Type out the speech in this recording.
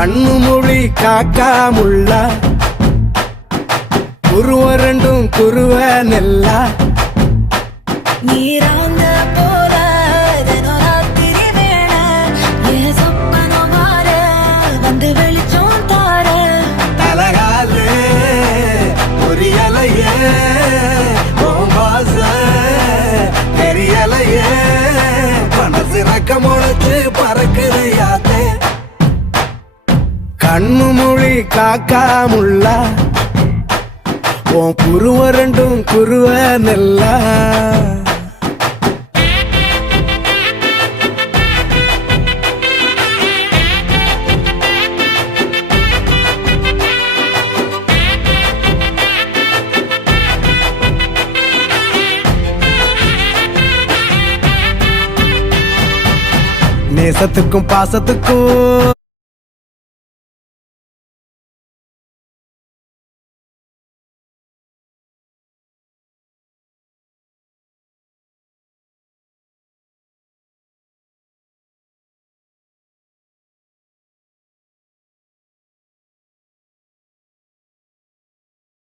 கண்ணு மொழி காக்காமுள்ள குருவரண்டும் குருவ நெல்லா நீராங்க போல ராத்திரி வேள என் சொப்பனம் மாற வந்து வெளிச்சம் தார தலகாலே பொரியலையே ஓம்பாச தெரியலையே மனசு ரக்க முளைச்சு பறக்குறையாத்தே கண்ணு மொழி காக்காமுள்ள உன் குருவரண்டும் குருவ நெல்லா நேசத்துக்கும் பாசத்துக்கும்